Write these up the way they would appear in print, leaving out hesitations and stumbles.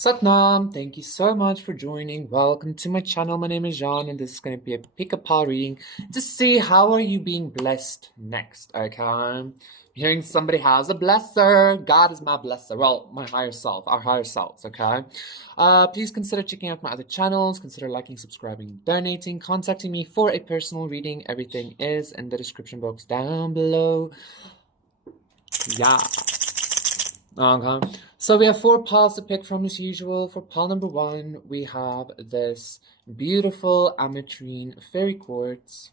Satnam, thank you so much for joining. Welcome to my channel. My name is Jean, and this is going to be a pick-a-pal reading to see how are you being blessed next, okay? I'm hearing somebody has a blesser. God is my blesser. Well, my higher self, our higher selves, okay? Please consider checking out my other channels. Consider liking, subscribing, donating, contacting me for a personal reading. Everything is in the description box down below. Yeah. Okay. So we have 4 piles to pick from as usual. For pile number 1, we have this beautiful ametrine fairy quartz.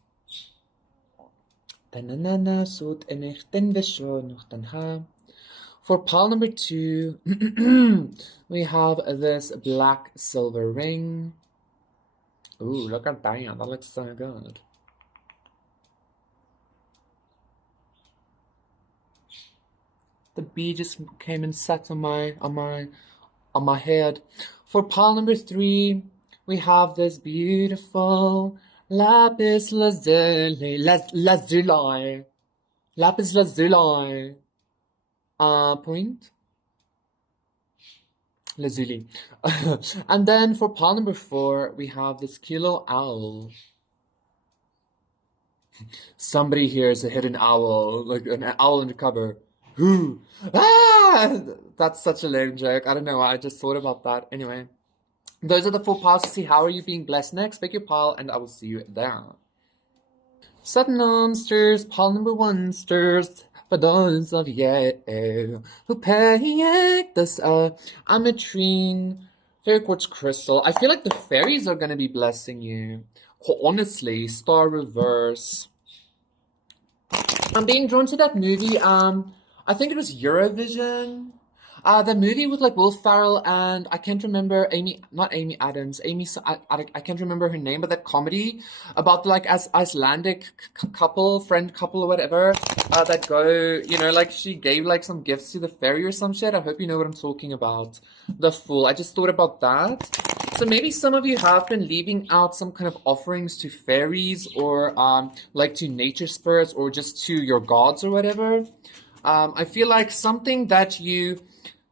For pile number 2, we have this black silver ring. Ooh, look at that. That looks so good. The bee just came and sat on my head. For pile number 3, we have this beautiful lapis lazuli, lapis lazuli, point, lazuli. And then for pile number 4, we have this kilo owl. Somebody here is a hidden owl, like an owl undercover. Who? Ah! That's such a lame joke. I don't know why. I just thought about that. Anyway, those are the 4 piles to see how are you being blessed next. Pick your pile, and I will see you there. Satnam stirs, pile number 1 stirs. For those of you who pay this ametrine fairy quartz crystal, I feel like the fairies are going to be blessing you. Honestly, star reverse. I'm being drawn to that movie. I think it was Eurovision. The movie with like Will Ferrell and I can't remember not Amy Adams. I can't remember her name, but that comedy about like Icelandic friend couple or whatever, that go, like she gave like some gifts to the fairy or some shit. I hope you know what I'm talking about. The Fool. I just thought about that. So maybe some of you have been leaving out some kind of offerings to fairies or like to nature spirits or just to your gods or whatever. I feel like something that you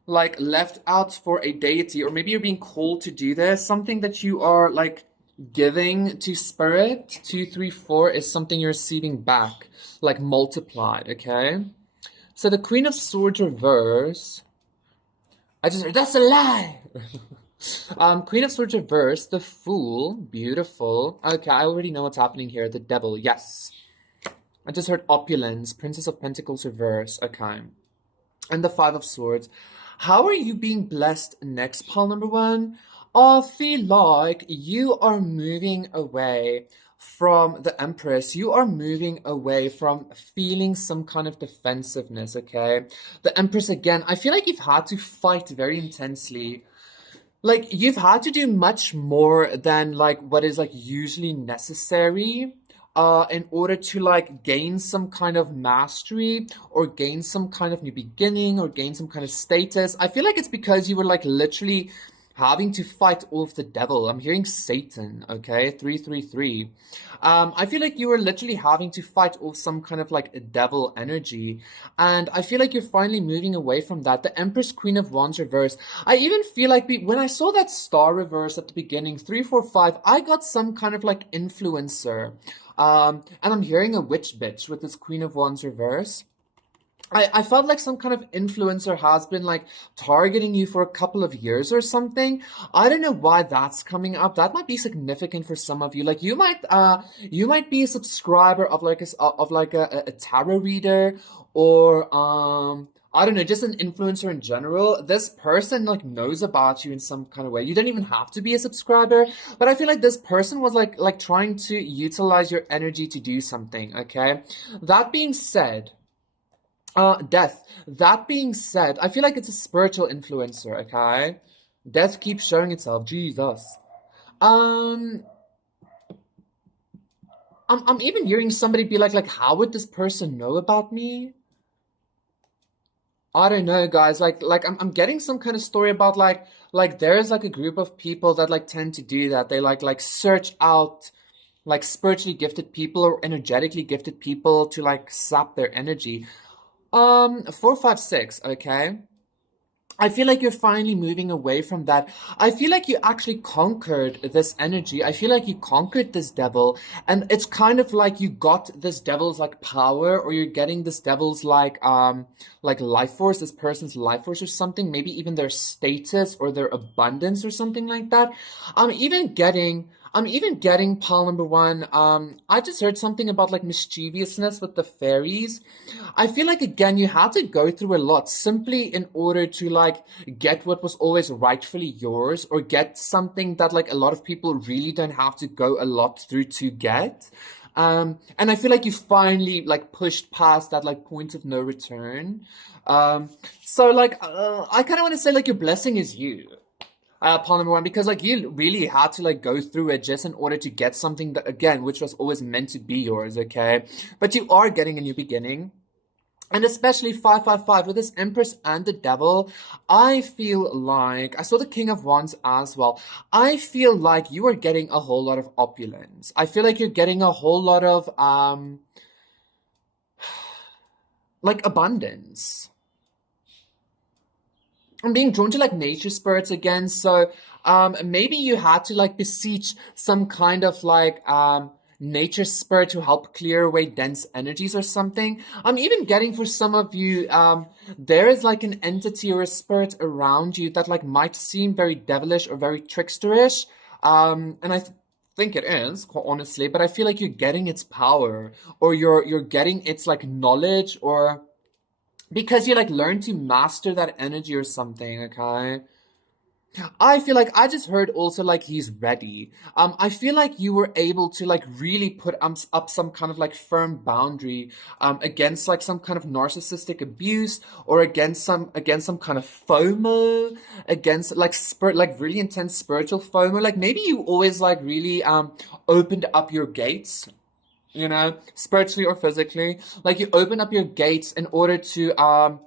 like left out for a deity, or maybe you're being called to do this, something that you are like giving to spirit, 2, 3, 4 is something you're receiving back, like multiplied, okay? So the Queen of Swords reverse, that's a lie! Queen of Swords reverse, the Fool, beautiful. Okay, I already know what's happening here, the Devil, yes. I just heard opulence, Princess of Pentacles reverse, okay. And the 5 of Swords. How are you being blessed next, pile number 1? I feel like you are moving away from the Empress. You are moving away from feeling some kind of defensiveness, okay? The Empress, again, I feel like you've had to fight very intensely. Like, you've had to do much more than, like, what is, like, usually necessary in order to like gain some kind of mastery or gain some kind of new beginning or gain some kind of status. I feel like it's because you were like literally having to fight off the devil. I'm hearing Satan, okay? 333. I feel like you were literally having to fight off some kind of like a devil energy. And I feel like you're finally moving away from that. The Empress, Queen of Wands reverse. I even feel like when I saw that star reverse at the beginning, 3, 4, 5, I got some kind of like influencer. And I'm hearing a witch bitch with this Queen of Wands reverse. I felt like some kind of influencer has been like targeting you for a couple of years or something. I don't know why that's coming up. That might be significant for some of you. Like you might be a subscriber of like a tarot reader or I don't know, just an influencer in general. This person like knows about you in some kind of way. You don't even have to be a subscriber, but I feel like this person was like trying to utilize your energy to do something, okay? That being said, Death. That being said, I feel like it's a spiritual influencer, okay? Death keeps showing itself. Jesus. I'm even hearing somebody be like, how would this person know about me? I don't know, guys. I'm getting some kind of story about like there's like a group of people that like tend to do that. They like search out like spiritually gifted people or energetically gifted people to like sap their energy. 4, 5, 6, okay. I feel like you're finally moving away from that. I feel like you actually conquered this energy. I feel like you conquered this devil, and it's kind of like you got this devil's like power, or you're getting this devil's like life force, this person's life force or something, maybe even their status or their abundance or something like that. I'm even getting pile number one. I just heard something about like mischievousness with the fairies. I feel like again you had to go through a lot simply in order to like get what was always rightfully yours, or get something that like a lot of people really don't have to go a lot through to get. And I feel like you finally like pushed past that like point of no return. Um, so I kind of want to say like your blessing is you, upon number one, because like you really had to like go through it just in order to get something that again which was always meant to be yours, okay? But you are getting a new beginning. And especially 555 with this Empress and the Devil, I feel like I saw the King of Wands as well. I feel like you are getting a whole lot of opulence. I feel like you're getting a whole lot of like abundance. I'm being drawn to like nature spirits again. So maybe you had to like beseech some kind of like nature spirit to help clear away dense energies or something. I'm even getting for some of you, there is like an entity or a spirit around you that like might seem very devilish or very tricksterish. And think it is, quite honestly, but I feel like you're getting its power, or you're getting its like knowledge, or because you like learn to master that energy or something, okay? I feel like I just heard also like he's ready. I feel like you were able to like really put up some kind of like firm boundary against like some kind of narcissistic abuse, or against some kind of FOMO, against like like really intense spiritual FOMO. Like maybe you always like really opened up your gates, spiritually or physically. Like you open up your gates in order to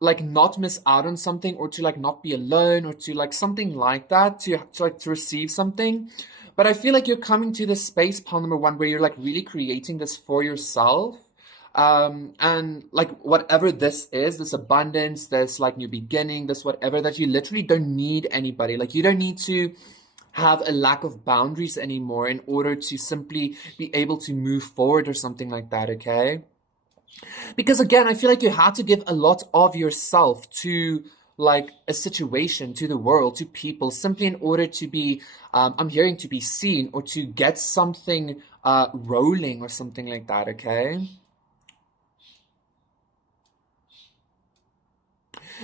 like not miss out on something, or to like not be alone, or to like something like that, to receive something. But I feel like you're coming to this space, Paul number one, where you're like really creating this for yourself. And like whatever this is, this abundance, this like new beginning, this whatever, that you literally don't need anybody. Like you don't need to have a lack of boundaries anymore in order to simply be able to move forward or something like that, okay? Because again, I feel like you had to give a lot of yourself to like a situation, to the world, to people, simply in order to be, I'm hearing, to be seen, or to get something rolling or something like that, okay?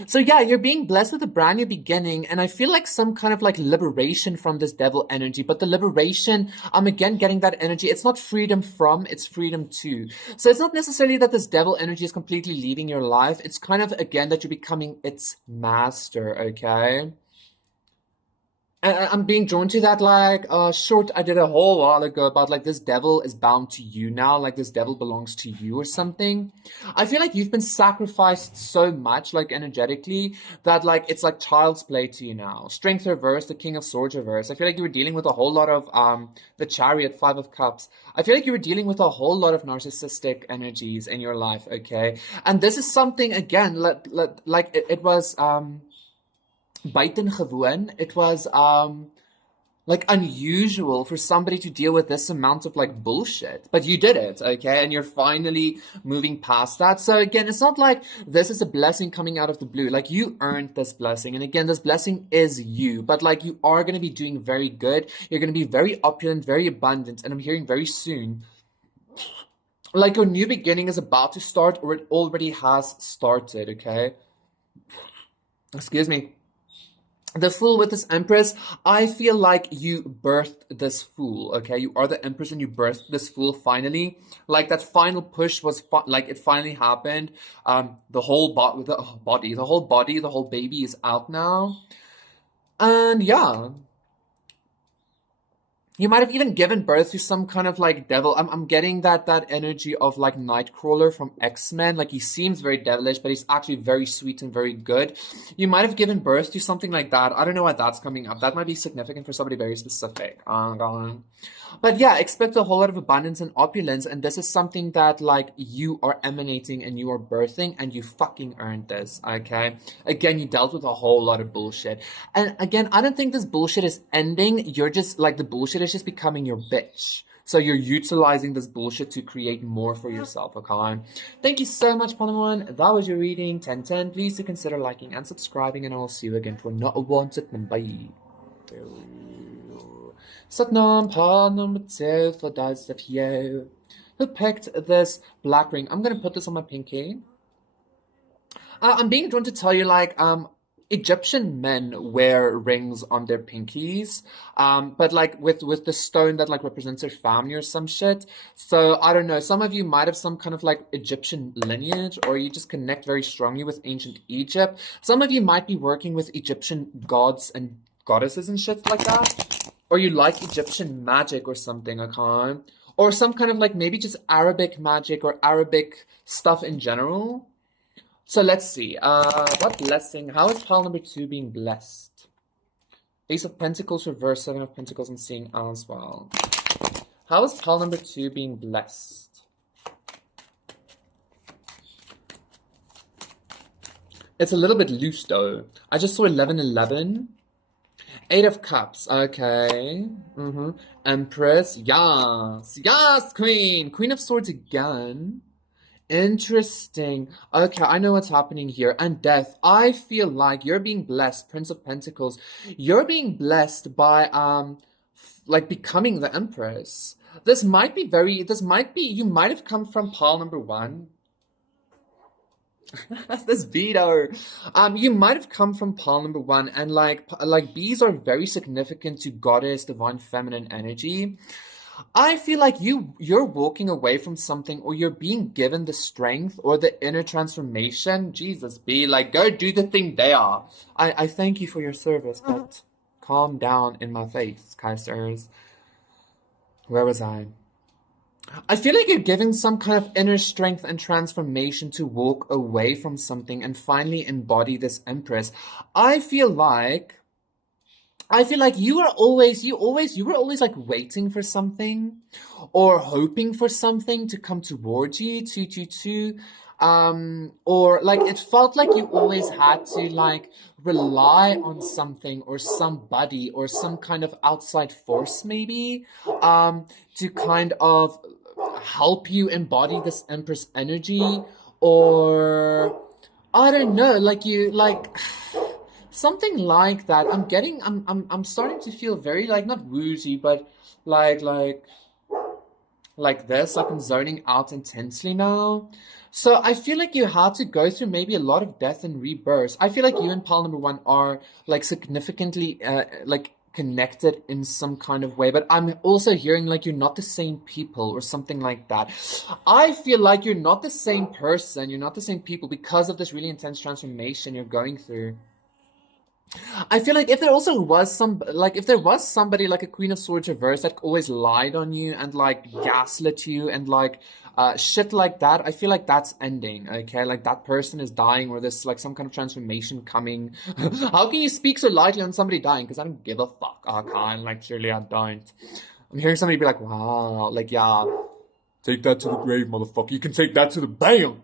So yeah, you're being blessed with a brand new beginning, and I feel like some kind of like liberation from this devil energy. But the liberation, I'm again getting that energy. It's not freedom from, it's freedom to. So it's not necessarily that this devil energy is completely leaving your life. It's kind of again that you're becoming its master, okay? I'm being drawn to that like short I did a whole while ago about like this devil is bound to you now, like this devil belongs to you or something. I feel like you've been sacrificed so much like energetically that like it's like child's play to you now. Strength reverse, the King of Swords reverse. I feel like you were dealing with a whole lot of the Chariot, Five of Cups. I feel like you were dealing with a whole lot of narcissistic energies in your life, okay? And this is something again like it was buitengewoon. It was like unusual for somebody to deal with this amount of like bullshit. But you did it, okay? And you're finally moving past that. So again, it's not like this is a blessing coming out of the blue. Like you earned this blessing. And again, this blessing is you. But like you are going to be doing very good. You're going to be very opulent, very abundant. And I'm hearing very soon, like your new beginning is about to start, or it already has started, okay? Excuse me. The Fool with this Empress, I feel like you birthed this Fool, okay? You are the Empress and you birthed this Fool finally. Like that final push was like it finally happened. The whole the whole baby is out now. And yeah, You might have even given birth to some kind of like devil. I'm getting that energy of like Nightcrawler from X-Men. Like he seems very devilish, but he's actually very sweet and very good. You might have given birth to something like that. I don't know why that's coming up. That might be significant for somebody very specific. But yeah, expect a whole lot of abundance and opulence, and this is something that like you are emanating and you are birthing, and you fucking earned this, okay? Again, you dealt with a whole lot of bullshit. And again, I don't think this bullshit is ending. You're just like the bullshit is just becoming your bitch. So you're utilizing this bullshit to create more for yourself, okay? Thank you so much, Palawan. That was your reading. 1010. Please do consider liking and subscribing, and I'll see you again for not a wanted number. Satnam, part number 2 for those of you who picked this black ring. I'm gonna put this on my pinky. I'm being drawn to tell you, like, Egyptian men wear rings on their pinkies, but like with the stone that like represents their family or some shit. So I don't know. Some of you might have some kind of like Egyptian lineage, or you just connect very strongly with ancient Egypt. Some of you might be working with Egyptian gods and goddesses and shit like that, or you like Egyptian magic or something, okay? Or some kind of like maybe just Arabic magic or Arabic stuff in general. So let's see. What blessing? How is pile number 2 being blessed? Ace of Pentacles reverse, 7 of Pentacles, and seeing as well. How is pile number 2 being blessed? It's a little bit loose though. I just saw 1111. 8 of Cups. Okay. Empress. Yes. Yes, Queen. Queen of Swords again. Interesting. Okay, I know what's happening here. And Death. I feel like you're being blessed, Prince of Pentacles. You're being blessed by like becoming the Empress. You might have come from pile number 1. This veto. You might have come from pile number 1, and like bees are very significant to goddess, divine feminine energy. I feel like you're walking away from something, or you're being given the strength or the inner transformation. Jesus, be like, go do the thing there. I thank you for your service, but calm down in my face, Kaisers. Where was I? I feel like you're given some kind of inner strength and transformation to walk away from something and finally embody this Empress. I feel like you were always like waiting for something or hoping for something to come towards you, or like it felt like you always had to like rely on something or somebody or some kind of outside force maybe, to kind of help you embody this Empress energy, or I don't know, like you like something like that. I'm starting to feel very like not woozy, but like this, like I'm zoning out intensely now. So I feel like you had to go through maybe a lot of death and rebirth. I feel like you and pile number 1 are like significantly like connected in some kind of way, but I'm also hearing like you're not the same people or something like that. I feel like you're not the same person, you're not the same people because of this really intense transformation you're going through. I feel like if there was somebody like a Queen of Swords reverse that always lied on you and like gaslit you and like shit like that, I feel like that's ending, okay? Like that person is dying, or there's like some kind of transformation coming. How can you speak so lightly on somebody dying? Because I don't give a fuck. I can't, like, surely I don't. I'm hearing somebody be like, wow, like, yeah, take that to the grave, motherfucker. You can take that to the bank.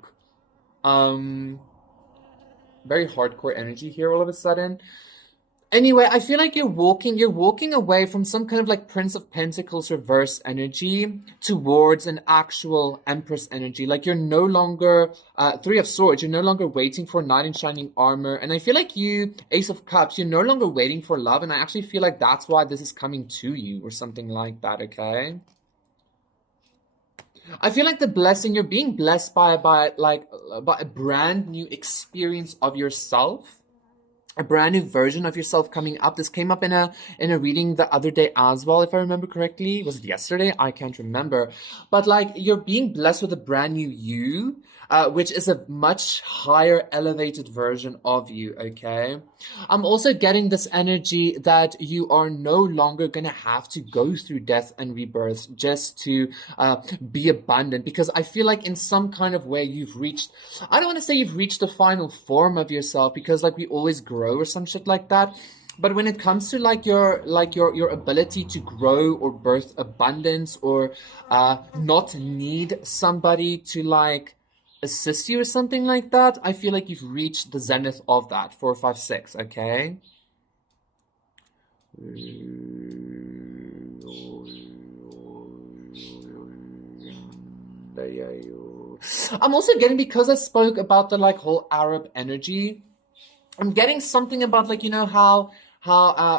Very hardcore energy here all of a sudden. Anyway, I feel like you're walking away from some kind of like Prince of Pentacles reverse energy towards an actual Empress energy. Like you're no longer, 3 of Swords, you're no longer waiting for Knight in Shining Armor. And I feel like you, Ace of Cups, you're no longer waiting for love. And I actually feel like that's why this is coming to you or something like that, okay? I feel like the blessing, you're being blessed by a brand new experience of yourself. A brand new version of yourself coming up. This came up in a reading the other day as well, if I remember correctly. Was it yesterday? I can't remember. But like you're being blessed with a brand new you. which is a much higher elevated version of you, okay? I'm also getting this energy that you are no longer going to have to go through death and rebirth just to be abundant, because I feel like in some kind of way you've reached, I don't want to say you've reached the final form of yourself, because like we always grow or some shit like that. But when it comes to like your ability to grow or birth abundance, or not need somebody to like assist you or something like that, I feel like you've reached the zenith of that. 4, 5, 6, okay? I'm also getting, because I spoke about the like whole Arab energy, I'm getting something about like, you know, how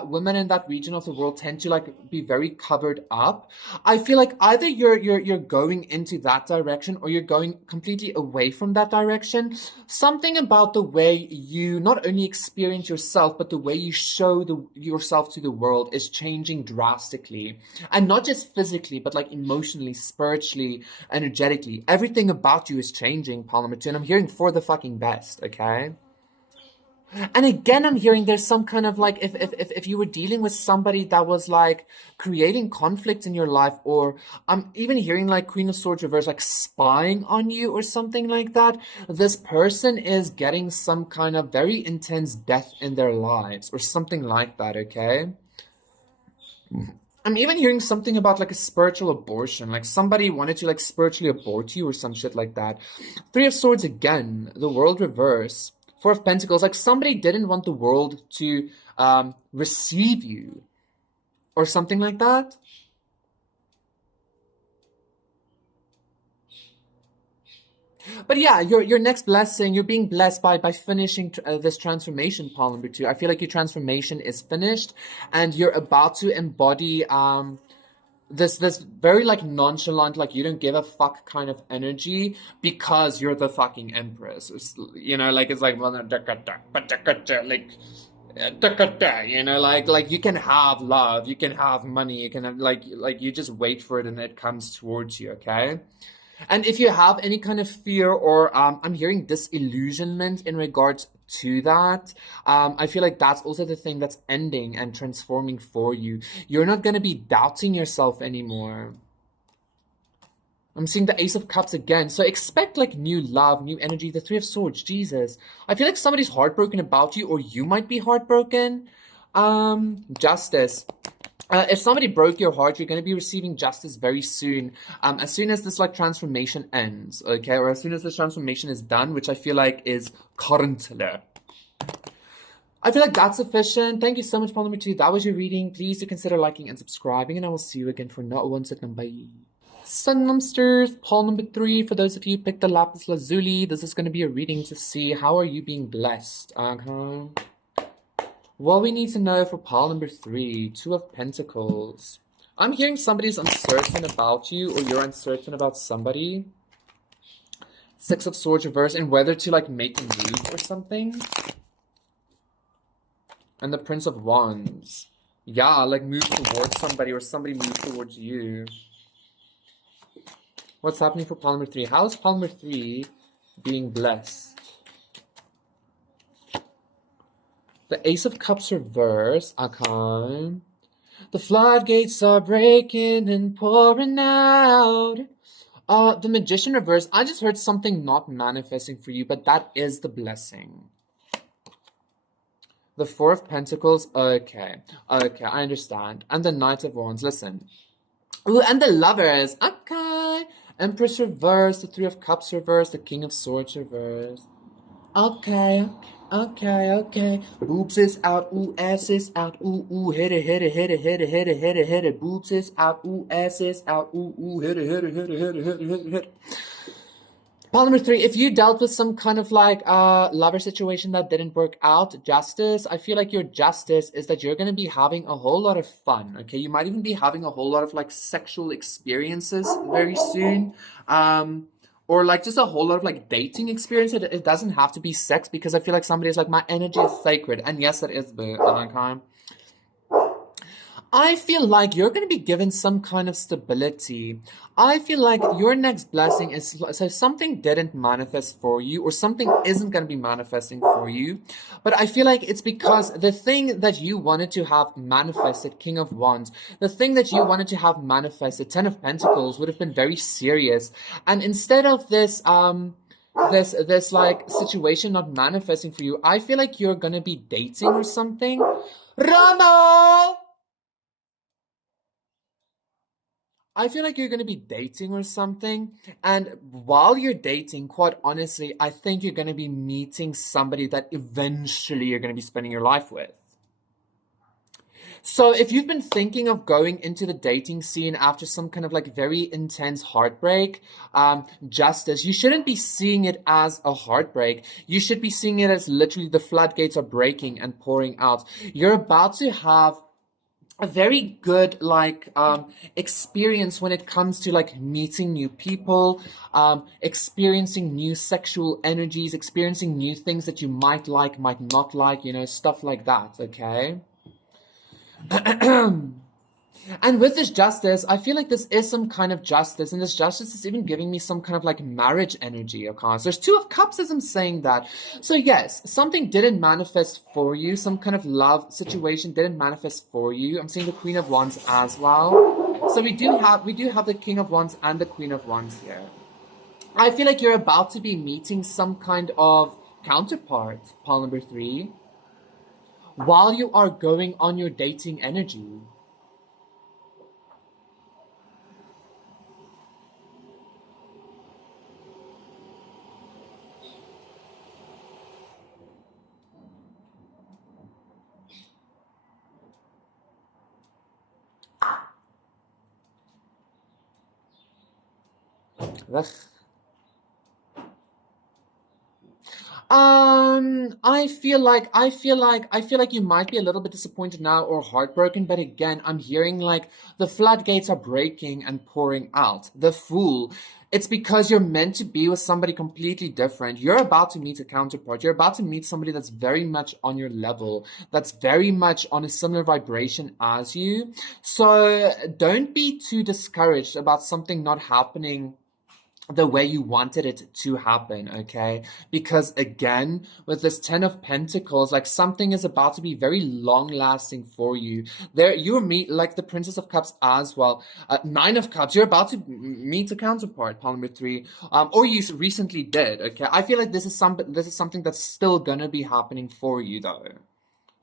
women in that region of the world tend to like be very covered up. I feel like either you're going into that direction, or you're going completely away from that direction. Something about the way you not only experience yourself, but the way you show yourself to the world is changing drastically. And not just physically, but like emotionally, spiritually, energetically. Everything about you is changing, Parliament. And I'm hearing for the fucking best, okay? And again, I'm hearing there's some kind of like, if you were dealing with somebody that was like creating conflict in your life, or I'm even hearing like Queen of Swords reverse, like spying on you or something like that, this person is getting some kind of very intense death in their lives or something like that, okay? I'm even hearing something about like a spiritual abortion, like somebody wanted to like spiritually abort you or some shit like that. 3 of Swords again, the World reverse. 4 of Pentacles, like somebody didn't want the world to receive you or something like that. But yeah, your next blessing, you're being blessed by finishing this transformation, Paul number 2. I feel like your transformation is finished, and you're about to embody this very like nonchalant, like you don't give a fuck kind of energy, because you're the fucking empress. It's, you know, like it's like like you know, like you can have love, you can have money, you can have like you just wait for it and it comes towards you, okay? And if you have any kind of fear, or I'm hearing disillusionment in regards to that, I feel like that's also the thing that's ending and transforming for you. You're not going to be doubting yourself anymore. I'm seeing the Ace of Cups again. So expect like new love, new energy. The 3 of Swords, Jesus. I feel like somebody's heartbroken about you, or you might be heartbroken. Justice. If somebody broke your heart, you're going to be receiving justice very soon. As soon as this like transformation ends, okay? Or as soon as this transformation is done, which I feel like is currently. I feel like that's sufficient. Thank you so much, Paul number 2. That was your reading. Please do consider liking and subscribing, and I will see you again for not one second. Bye. Sun Monsters, Paul number 3. For those of you who picked the Lapis Lazuli, this is going to be a reading to see how are you being blessed. What we need to know for pile number 3, 2 of Pentacles. I'm hearing somebody's uncertain about you, or you're uncertain about somebody. 6 of Swords reverse, and whether to like make a move or something. And the Prince of Wands. Yeah, like move towards somebody, or somebody move towards you. What's happening for pile number 3? How is pile number 3 being blessed? The Ace of Cups reverse, okay. The floodgates are breaking and pouring out. The Magician reverse, I just heard something not manifesting for you, but that is the blessing. The 4 of Pentacles, okay, I understand. And the Knight of Wands, listen. Ooh, and the Lovers, okay. Empress reverse, the 3 of Cups reverse, the King of Swords reverse. Okay. Boobs is out, ooh, ass is out, ooh, hit it. Boobs is out, ooh, ass is out, ooh, hit it. Pile number 3, if you dealt with some kind of like lover situation that didn't work out, justice, I feel like your justice is that you're going to be having a whole lot of fun, okay? You might even be having a whole lot of like sexual experiences very soon. Or like just a whole lot of like dating experience. It doesn't have to be sex, because I feel like somebody is like, my energy is sacred. And yes, it is, but I feel like you're going to be given some kind of stability. I feel like your next blessing is so something didn't manifest for you or something isn't going to be manifesting for you. But I feel like it's because the thing that you wanted to have manifested, King of Wands, the thing that you wanted to have manifested, Ten of Pentacles, would have been very serious. And instead of this like situation not manifesting for you, I feel like you're going to be dating or something. Rama! I feel like you're going to be dating or something. And while you're dating, quite honestly, I think you're going to be meeting somebody that eventually you're going to be spending your life with. So if you've been thinking of going into the dating scene after some kind of like very intense heartbreak, justice, you shouldn't be seeing it as a heartbreak. You should be seeing it as literally the floodgates are breaking and pouring out. You're about to have a very good experience when it comes to like meeting new people, experiencing new sexual energies, experiencing new things that you might like, might not like, stuff like that, okay? And with this justice, I feel like this is some kind of justice, and this justice is even giving me some kind of like marriage energy, okay? So there's Two of Cups as I'm saying that. So yes, something didn't manifest for you, some kind of love situation didn't manifest for you. I'm seeing the Queen of Wands as well. So we do have the King of Wands and the Queen of Wands here. I feel like you're about to be meeting some kind of counterpart, pile number 3, while you are going on your dating energy. Ugh. I feel like you might be a little bit disappointed now or heartbroken, but again, I'm hearing like the floodgates are breaking and pouring out. The Fool. It's because you're meant to be with somebody completely different. You're about to meet a counterpart. You're about to meet somebody that's very much on your level, that's very much on a similar vibration as you. So don't be too discouraged about something not happening the way you wanted it to happen, okay? Because again, with this Ten of Pentacles, like something is about to be very long lasting for you. There, you meet like the Princess of Cups as well. Nine of Cups, you're about to meet a counterpart, pile number 3, or you recently did, okay? I feel like this is something that's still gonna be happening for you though.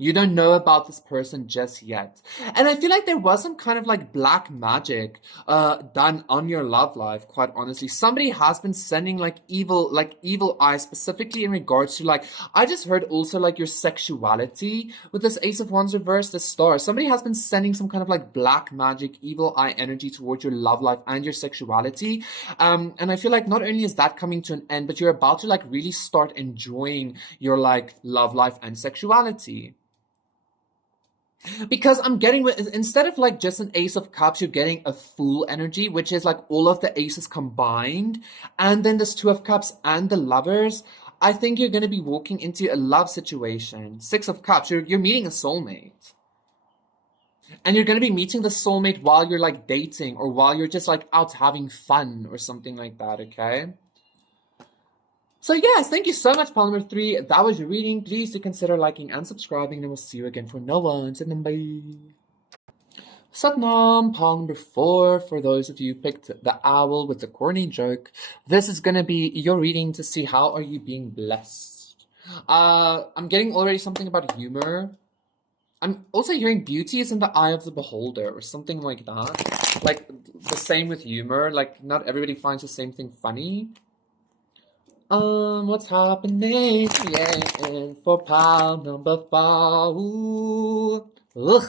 You don't know about this person just yet. And I feel like there was some kind of like black magic done on your love life, quite honestly. Somebody has been sending like evil eyes, specifically in regards to like, I just heard also like your sexuality with this Ace of Wands reverse, the Star. Somebody has been sending some kind of like black magic, evil eye energy towards your love life and your sexuality. And I feel like not only is that coming to an end, but you're about to like really start enjoying your like love life and sexuality. Because I'm getting, instead of like just an Ace of Cups, you're getting a Fool energy, which is like all of the aces combined. And then this Two of Cups and the Lovers. I think you're going to be walking into a love situation. Six of Cups, you're meeting a soulmate. And you're going to be meeting the soulmate while you're like dating or while you're just like out having fun or something like that, okay? So yes, thank you so much, pile number 3. That was your reading. Please do consider liking and subscribing, and we'll see you again for no one. Satnam, bye. Satnam, pile number 4. For those of you who picked the owl with the corny joke, this is gonna be your reading to see how are you being blessed. I'm getting already something about humor. I'm also hearing beauty is in the eye of the beholder or something like that. Like the same with humor. Like not everybody finds the same thing funny. What's happening? Yeah, for pile number 4. Ooh. Ugh.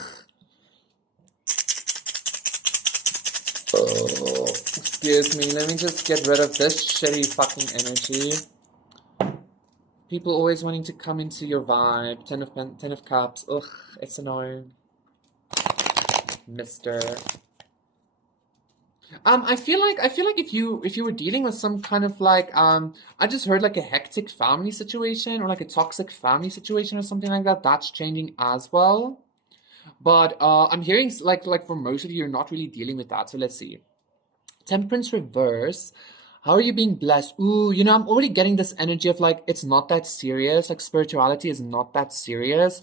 Oh, excuse me. Let me just get rid of this shitty fucking energy. People always wanting to come into your vibe. Ten of Cups. Ugh, it's annoying. Mister. I feel like if you were dealing with some kind of like I just heard like a hectic family situation or like a toxic family situation or something like that, that's changing as well. But I'm hearing like for most of you, you're not really dealing with that. So let's see. Temperance reverse. How are you being blessed? Ooh, I'm already getting this energy of like, it's not that serious. Like, spirituality is not that serious.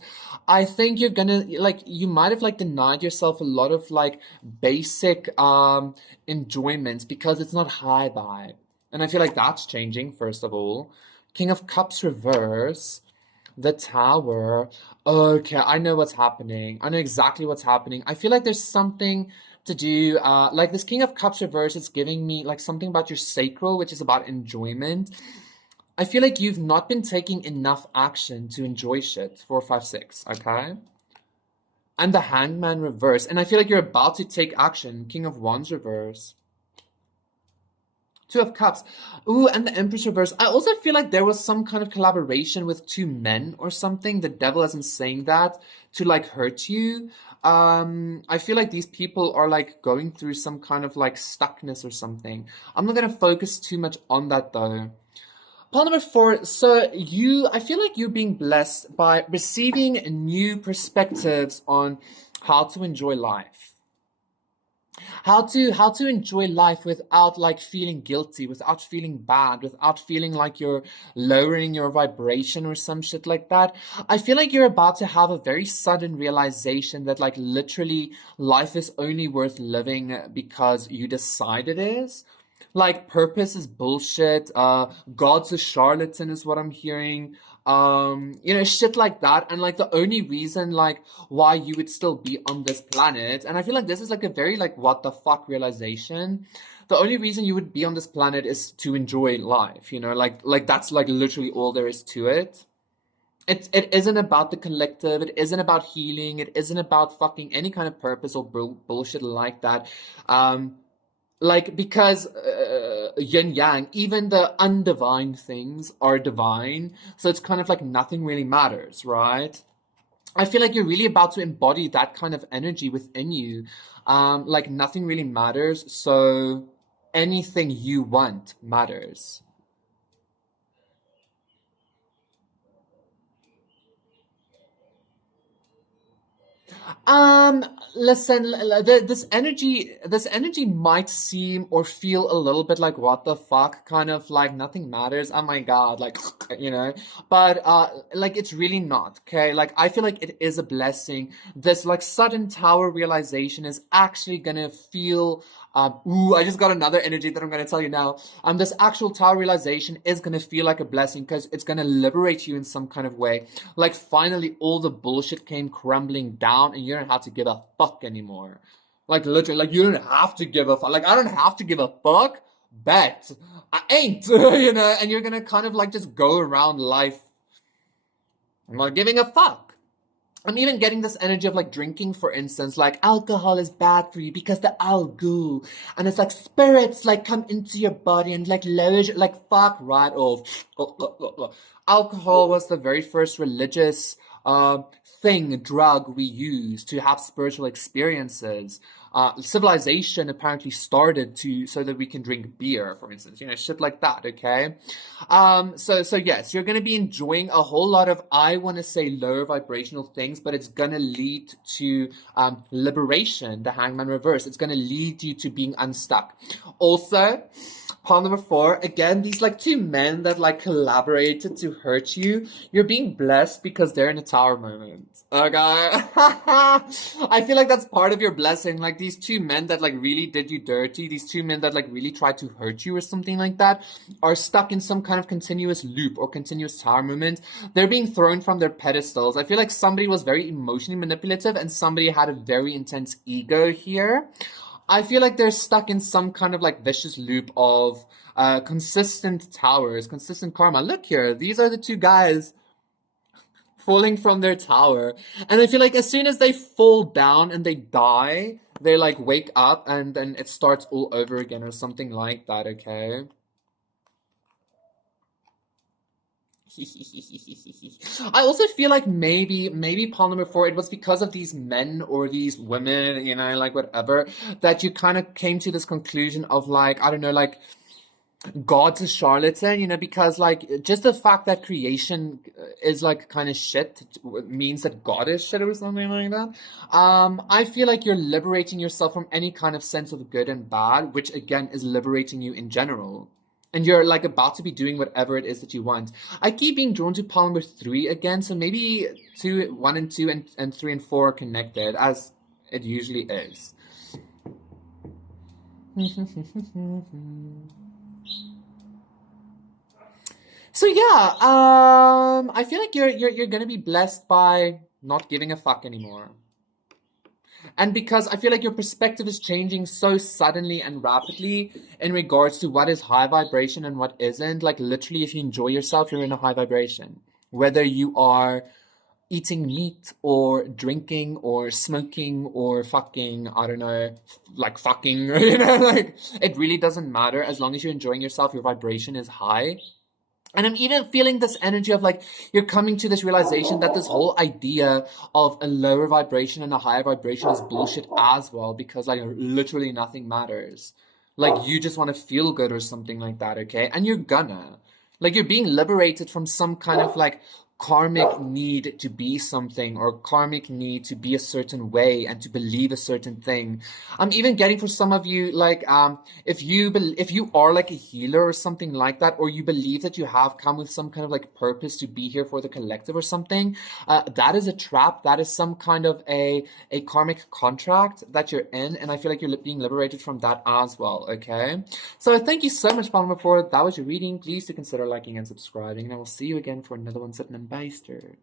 I think you're gonna, like, you might have like denied yourself a lot of like basic enjoyments because it's not high vibe. And I feel like that's changing, first of all. King of Cups reverse. The Tower. Okay, I know what's happening. I know exactly what's happening. I feel like there's something to do. Like this King of Cups reverse is giving me like something about your sacral, which is about enjoyment. I feel like you've not been taking enough action to enjoy shit. 4, 5, 6. Okay. And the Hangman reverse. And I feel like you're about to take action. King of Wands reverse. Two of Cups. Ooh, and the Empress reverse. I also feel like there was some kind of collaboration with two men or something. The devil isn't saying that to like hurt you. I feel like these people are like going through some kind of like stuckness or something. I'm not gonna focus too much on that though. Pile number 4. So I feel like you're being blessed by receiving new perspectives on how to enjoy life. How to enjoy life without like feeling guilty, without feeling bad, without feeling like you're lowering your vibration or some shit like that. I feel like you're about to have a very sudden realization that like literally life is only worth living because you decide it is. Like purpose is bullshit. God's a charlatan is what I'm hearing. Shit like that. And like the only reason like why you would still be on this planet, and I feel like this is like a very like what the fuck realization. The only reason you would be on this planet is to enjoy life, like that's like literally all there is to it. It isn't about the collective. It isn't about healing. It isn't about fucking any kind of purpose or bullshit like that. Like because yin yang, even the undivine things are divine, so it's kind of like nothing really matters, right? I feel like you're really about to embody that kind of energy within you. Like nothing really matters, so anything you want matters. Um, Listen, this energy might seem or feel a little bit like what the fuck, kind of like nothing matters. Oh my God, like, but like it's really not, okay? Like I feel like it is a blessing. This like sudden tower realization is actually gonna feel ooh, I just got another energy that I'm gonna tell you now. This actual tower realization is gonna feel like a blessing because it's gonna liberate you in some kind of way. Like finally all the bullshit came crumbling down and you don't have to give a fuck anymore. Like literally, like you don't have to give a fuck. Like I don't have to give a fuck. Bet. I ain't, and you're gonna kind of like just go around life not giving a fuck. I'm even getting this energy of like drinking, for instance, like alcohol is bad for you because the algoo, and it's like spirits like come into your body and like lowers like fuck right off. Alcohol was the very first religious drug we used to have spiritual experiences. Civilization apparently started to so that we can drink beer, for instance, shit like that. Okay, so yes, you're gonna be enjoying a whole lot of I want to say lower vibrational things, but it's gonna lead to liberation. The Hangman reverse. It's gonna lead you to being unstuck. Also, Pawn number 4, again, these like two men that like collaborated to hurt you. You're being blessed because they're in a tower moment. Okay. I feel like that's part of your blessing. Like these two men that like really did you dirty, these two men that like really tried to hurt you or something like that, are stuck in some kind of continuous loop or continuous tower moment. They're being thrown from their pedestals. I feel like somebody was very emotionally manipulative and somebody had a very intense ego here. I feel like they're stuck in some kind of like vicious loop of consistent towers, consistent karma. Look here, these are the two guys falling from their tower. And I feel like as soon as they fall down and they die, they like wake up and then it starts all over again or something like that, okay? I also feel like maybe Paul number 4, it was because of these men or these women, like whatever, that you kind of came to this conclusion of like, I don't know, like God's a charlatan, you know, because like just the fact that creation is like kind of shit means that God is shit or something like that. I feel like you're liberating yourself from any kind of sense of good and bad, which again is liberating you in general. And you're like about to be doing whatever it is that you want. I keep being drawn to pile number 3 again, so maybe 1 and 2 and 3 and 4 are connected, as it usually is. So yeah, I feel like you're gonna be blessed by not giving a fuck anymore. And because I feel like your perspective is changing so suddenly and rapidly in regards to what is high vibration and what isn't. Like literally, if you enjoy yourself, you're in a high vibration. Whether you are eating meat or drinking or smoking or fucking, I don't know, like fucking, you know, like it really doesn't matter. As long as you're enjoying yourself, your vibration is high. And I'm even feeling this energy of like you're coming to this realization that this whole idea of a lower vibration and a higher vibration is bullshit as well, because like literally nothing matters. Like you just want to feel good or something like that, okay? And you're gonna. Like you're being liberated from some kind of like karmic need to be something or karmic need to be a certain way and to believe a certain thing. I'm even getting for some of you like if you are like a healer or something like that, or you believe that you have come with some kind of like purpose to be here for the collective or something, that is a trap. That is some kind of a karmic contract that you're in, and I feel like you're being liberated from that as well. Okay, so thank you so much, Palmer, for that was your reading. Please do consider liking and subscribing, and I will see you again for another one, sitting in Bysters.